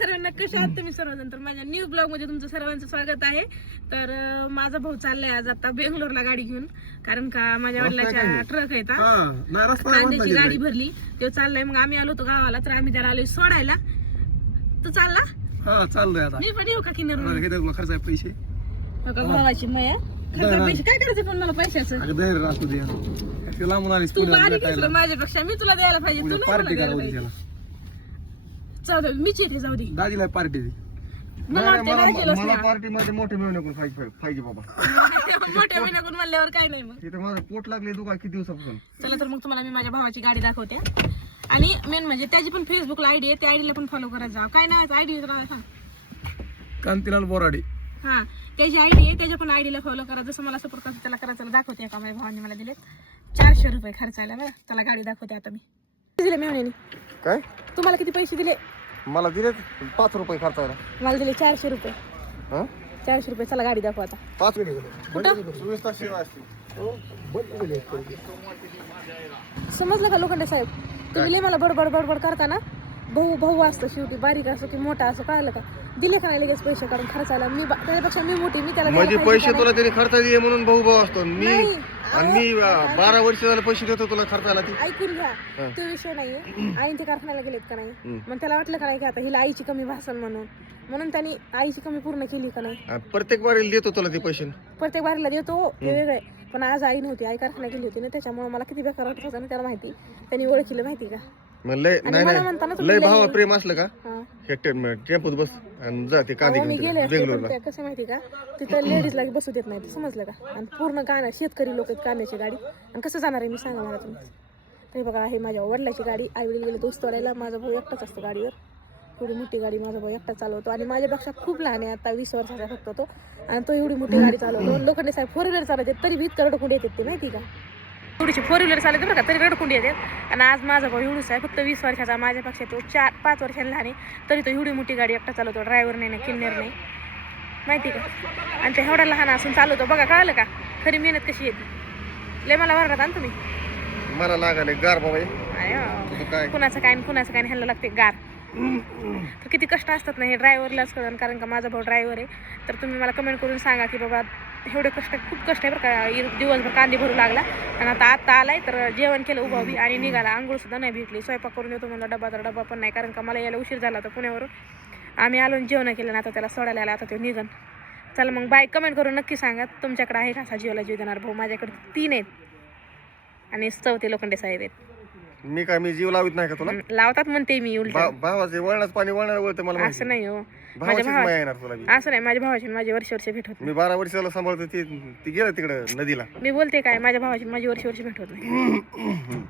सर्वांना कशा आहात तुम्ही सर्वजण? तर माझ्या न्यू ब्लॉगमध्ये तुमचं सर्वांचं स्वागत आहे. तर अं, माझा भाऊ चाललाय आज आता बेंगलोरला गाडी घेऊन. कारण का माझ्या वडिलाच्या? ट्रक आहेत हा. हा नाही रस्ता नाही कांद्याची गाडी भरली. तो चाललाय. मग आम्ही आलो होतो गावाला तर आम्ही त्याला आलोय सोडायला. तू चालला? हा चाललंय आता. मी पण येऊ का किन्नर अरे, हे खर्च आहे पैसे. भावाची मया नाही, नाही. पैसे. काय करायचं पण मला पैशाचं? अगं धैर्य असू दे. ते लांबून आलीस तू पुण्याला बारीक भेटायला. आहेस माझ्यापेक्षा मी तुला द्यायला पाहिजे. तू उद्या नाही मला पार्टी द्यायला करा उद्या पाहिजे. त्याला. दे मीच येते जाऊ दे. दाजीला पार्टी दे. मला वाटतं दाजीलाच मला ना. पार्टी मध्ये मोठे नको पाहिजे पाहिजे बाबा. मोठ्या महिन्याकडून म्हणल्यावर काय नाही मग. तिथे माझं पोट लागले दुका किती दिवसापासून. चला तर मग तुम्हाला मी माझ्या भावाची गाडी दाखवते. आणि मेन म्हणजे त्याची पण फेसबुकला आयडी आहे त्या आयडीला पण फॉलो करत जा. काय नाव आयडी सांग. कांतीलाल बोराडे. हा त्याची आयडी आहे त्याच्या पण आयडीला फॉलो करा. जसं मला सपोर्ट करतो त्याला करायचं त्याला दाखवते का माझ्या भावाने मला दिले चारशे रुपये खर्चायला बरं. त्याला गाडी दाखवते आता मी. किती दिले मेवण्याने काय? तुम्हाला किती पैसे दिले? मला दिले पाच रुपये खर्चायला मला दिले चारशे रुपये. हा? चारशे रुपये चला गाडी दाखव आता. पाच मिनिट कुठं? चोवीस तास सेवा असते समजलं का लोखंडे साहेब? तुम्ही लय मला बडबड बडबड करताना भाऊ भाऊ असतो शेवटी बारीक असो की मोठा असो कळलं का? दिले का नाही लगेच पैसे काढून खर्चायला? मी बा- त्याच्यापेक्षा मी मोठी मी त्याला म्हणजे द्यायला पाहिजे पैसे का तुला तरी खर्च दे म्हणून भाऊ भाऊ असतो. मी नाही? आणि मी अं, बारा वर्ष झालं पैसे देतो तुला खर्चाला ती. ऐकून घ्या हा. तो विषय नाहीये. आईन ते कारखान्याला गेलेत का नाही? हम्म. मग त्याला वाटलं का नाही की आता हिला आईची कमी भासन म्हणून? म्हणून त्यांनी आईची कमी पूर्ण केली का नाही? प्रत्येक बारीला देतो तुला ते पैसे. प्रत्येक बारीला देतो ते वेगळं. आहे पण आज आई नव्हती आई कारखान्यात गेली होती ना त्याच्यामुळे मला किती बेकार वाटत होतं ना त्याला माहिती. त्यांनी ओळखीलं माहिती का? मग लय नाही मला म्हणताना नाही तुम्ही लय लय- भावा प्रेम असलं का? हा. हे टे- टेम्पोत बस आणि जा ते कांदे अहो, मी घेऊन गेले. तिकडे, असते पण बेंगलोरला. त्या कसं माहिती का? तिथं लेडीजला बसू देत नाही समजलं का? आणि पूर्ण गाणं शेतकरी लोक कांद्याची गाडी. आणि कसं जाणार आहे मी सांगा मला तुम्ही. तरी बघा हे माझ्या वडिलाची गाडी आई वडील गेले दोस्त वाढायला माझा भाऊ एकटाच असतो गाडीवर. एवढी मोठी गाडी माझा भाऊ एकटा चालवतो. आणि माझ्यापेक्षा खूप लहान आहे आता वीस वर्षाचा फक्त तो. आणि तो एवढी मोठी गाडी चालवतो. लोकांनी साहेब फोर व्हीलर चालवते तरी भीत करडकुंड येतात ते माहिती का? थोडीशी फोर व्हीलर चालवते बरं का तरी रडकुंडी येतात आणि आज माझा भाऊ एवढूच आहे फक्त वीस वर्षाचा माझ्यापेक्षा तो चार पाच वर्षांनी लहान आहे. तरी तो एवढी मोठी गाडी एकटा चालवतो ड्रायव्हर नाही ना. किन्नर नाही माहिती का? आणि ते एवढा लहान असून चालवतो. बघा कळलं का? खरी मेहनत कशी येते लय मला वरडात आण तुम्ही? मला लागाले गार बाबा कुणाचं काय कुणाचं काय ह्याला लागते गार. तर किती कष्ट असतात ना हे ड्रायव्हरलाच कळण कारण का माझा भाऊ ड्रायव्हर आहे. तर तुम्ही मला कमेंट करून सांगा की बाबा एवढे कष्ट खूप कष्ट आहे बरं का दिवसभर कांदे भरू लागला. आणि आता आत्ता आलाय तर जेवण केलं उभा बी आणि निघाला. आंघोळसुद्धा नाही भेटली. स्वयंपाक करून देतो म्हणलं डबा तर डबा पण नाही कारण का मला यायला उशीर झाला होता पुण्यावरून. आम्ही आलो जेवणं जेवण केलं ना आता त्याला सोडायला आला. आता तो निघन. चला मग बाय कमेंट करून नक्की सांगा तुमच्याकडे आहे का असा जीवाला जीव देणार भाऊ? माझ्याकडे तीन आहेत. आणि चौथे लोखंडे साहेब आहेत. मी काय मी जीव लावित नाही का तुला? लावतात म्हणते मी उलट. भा- भावाचे वळणाच पाणी वळणार वळते मला असं. नाही हो. भावाचीच भावा- माया येणार तुला बी. असं नाही माझ्या भावाची आणि माझी वर्ष वर्ष भेट होत नाही. मी बारा वर्षाला सांभाळतो ती ती गेलं तिकडे नदीला. मी बोलते काय माझ्या भावाची आणि माझी वर्ष वर्ष भेट होत नाही.